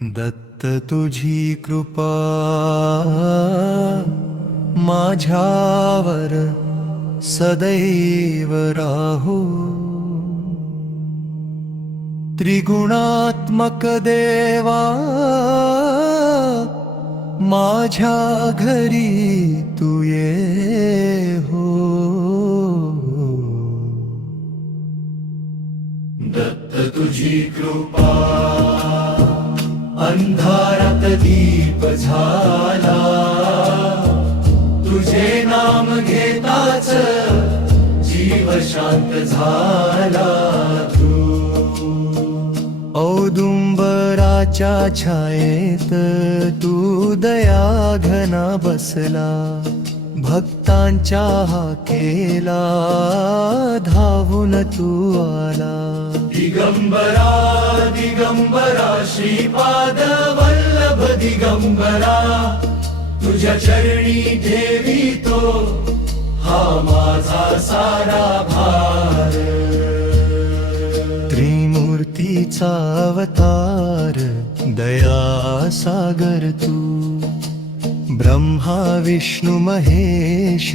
दत्त तुझी कृपा माझ्यावर सदैव राहो। त्रिगुणात्मक देवा माझ्या घरी तू ये हो। दत्त तुझी कृपा अंधारात दीप झाला, तुझे नाम घेताच जीव शांत झाला। तू औदुंबराच्या छायेत तू दया घना बसला, भक्तांच्या हाकेला धावून तू आला। दिगंबरा दिगंबरा श्रीपाद वल्लभ दिगंबरा, तुझ्या चरणी ठेवितो हा माझा सारा भार। त्रिमूर्तीचा अवतार दया सागर तू, ब्रह्मा विष्णु महेश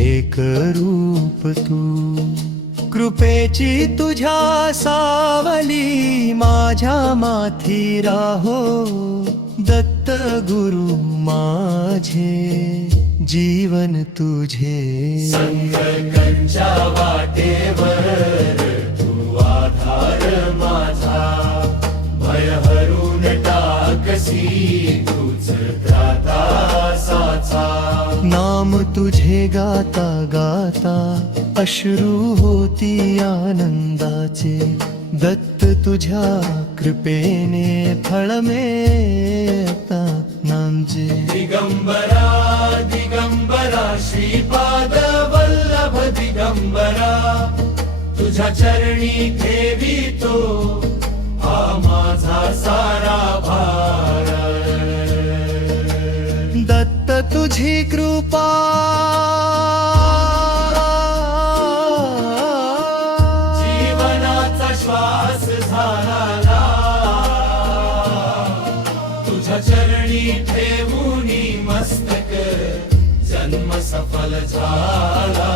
एक रूप तू। कृपेची तुझ्या सावली माझ्या माथी राहो। दत्त गुरु माझे जीवन तुझे, संकटांच्या वाटेवर तू आधार माझा। भय हरून टाकसी तूच त्राता साचा। नाम तुझे गाता गाता अश्रू होती आनंदाचे। दत्त तुझ्या कृपेने फळ मिळता नामचे। दिगंबरा दिगंबरा श्रीपाद वल्लभ दिगंबरा, तुझ्या चरणी ठेवितो हा माझा सारा भार। दत्त तुझी कृपा जीवनाचा श्वास झाला, तुझ्या चरणी ठेवूनी मस्तक जन्म सफल झाला।